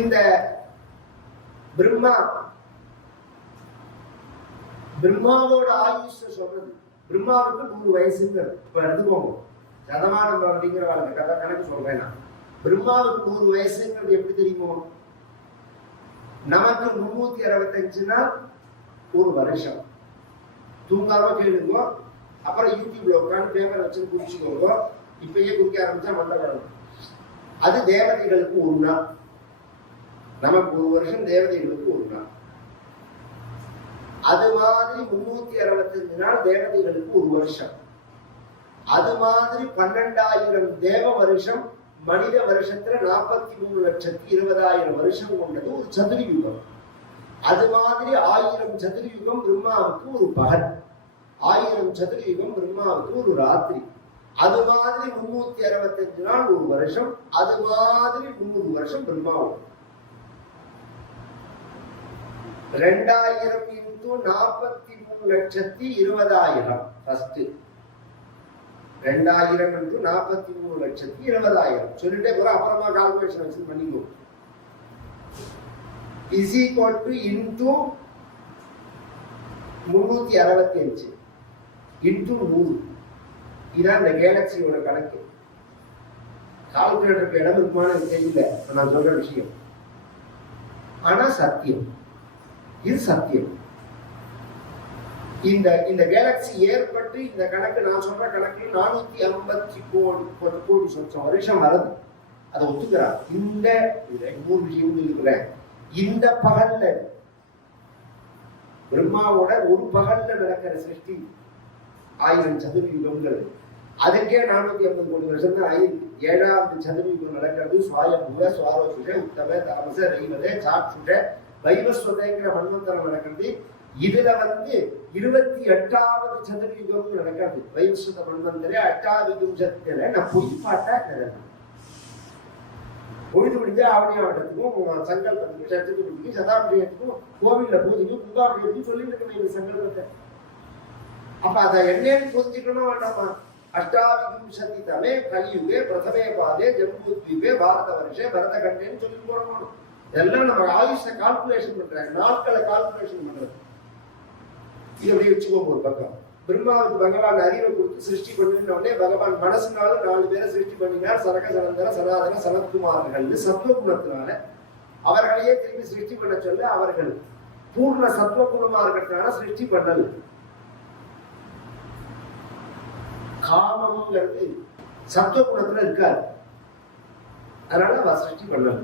இந்த பிரம்மாவோட ஆயுஷ சொல்றது. பிரம்மாவுக்கு 100 வயசுங்கிறது. இப்ப எடுத்துக்கோங்க, சதமானம் அப்படிங்கிற கணக்கு சொல்றேன் நான். பிரம்மாவுக்கு 100 வயசுங்கிறது எப்படி தெரியுமோ? நமக்கு 365 ஒரு வருஷம். தூங்காம கேளுங்க, அப்புறம் யூடியூப்ல உட்காந்து பேப்பர் வச்சு குடிச்சுக்கோங்க. இப்பயே குடிக்க ஆரம்பிச்சா மண்டை வரும். அது தேவதைகளுக்கு 1 நாள். நமக்கு 1 வருஷம், தேவதைகளுக்கு 1 நாள். அது மாதிரி 365 நாள் தேவதைகளுக்கு 1 வருஷம். அது மாதிரி 12,000 தேவ வருஷம் மனித வருஷத்துல 43,20,000 வருஷம் கொண்டது ஒரு சதுரயுகம். அது மாதிரி 1000 சதுரயுகம் பிரம்மாவுக்கு ஒரு பகல், 1000 சதுரயுகம் பிரம்மாவுக்கு ஒரு ராத்திரி. அது மாதிரி 365 நாள் ஒரு வருஷம். அது மாதிரி 300 வருஷம் பிரம்மாவோட. 2000 into 43,20,000 ஃபர்ஸ்ட். 2000 into 43,20,000 சொல்லிட்டே போற. அப்புறமா கால்குலேஷன் வச்சு பண்ணிக்கோ. Is equal to into 365 into 100. இதான் இந்த கேலக்சியோட கணக்கு. கால்குலேட்டருக்கு இடம் இருக்குமான்னு தெரியல நான் சொல்ற விஷயம். ஆனா சத்தியம், இது சத்தியம். இந்த கேலக்சி ஏற்பட்டு இந்த கணக்கு நான் சொல்ற கணக்கு 450 கோடி சொச்சம் வருஷம் வருது. அதை ஒத்துக்கிறார். இந்த 3 விஷயம் இருக்கிறேன். இந்த பகல்ல பிரம்மாவோட ஒரு பகல்ல நடக்கிற சிருஷ்டி 1000 சதுரயுகம்ங்கிறது. அதுக்கே 450 கோடி வருஷம் தான் ஆயிருக்கு. 7வது சதுரயுகம் நடக்கிறது சுவாயம்புவ, சுவாரோசுட, உத்தம, தாமச, ரைவத, சாட்சுட, வைவஸ்வதங்கிற மன்வந்தரம் நடக்கிறது. இதுல 28வது சதுரயுகம் நடக்கிறது. வைவஸ்வத மன்வந்தரே 8வது யுகத்துல நான் பொய் பாட்டா பொழுது முடிஞ்சா ஆவணியாவட்டத்துக்கும் சங்கல்பத்துக்கு சத்துக்கு சதாபிஷேகத்துக்கும் கோவில்ல பூஜைக்கும் கும்பாபிஷேகத்துக்கும் சொல்லிட்டு இருக்கணும் இந்த சங்கல்பத்தை. அப்ப அதை என்னன்னு புரிஞ்சுக்கணும் வேண்டாமா? அஷ்டாவிம்சதி தமே கலியுகே பிரதமே பாதே ஜம்பூத்வீபே பாரத வருஷே பரதகண்டேன்னு சொல்லி போடணும். இதெல்லாம் நம்ம ஆயுஷ கால்குலேஷன் பண்றாங்க, நாட்களை கால்குலேஷன் பண்றது. இது அப்படியே வச்சுக்கோங்க ஒரு பக்கம். பிரம்மாவுக்கு பகவான் அறிவை கொடுத்து சிருஷ்டி பண்ணின உடனே பகவான் மனசுனால 4 பேரை சிருஷ்டி பண்ணினார். சரக, சனந்தர, சனாதன, சனத்குமார்கள் சத்துவகுணத்தினால அவர்களையே திரும்பி சிருஷ்டி பண்ண சொல்ல அவர்கள் பூர்ண சத்துவகுணமா இருக்கிறதுனால சிருஷ்டி பண்ணல். காமம்ங்கிறது சத்துவகுணத்துல இருக்காது, அதனால அவ சிருஷ்டி பண்ணல்.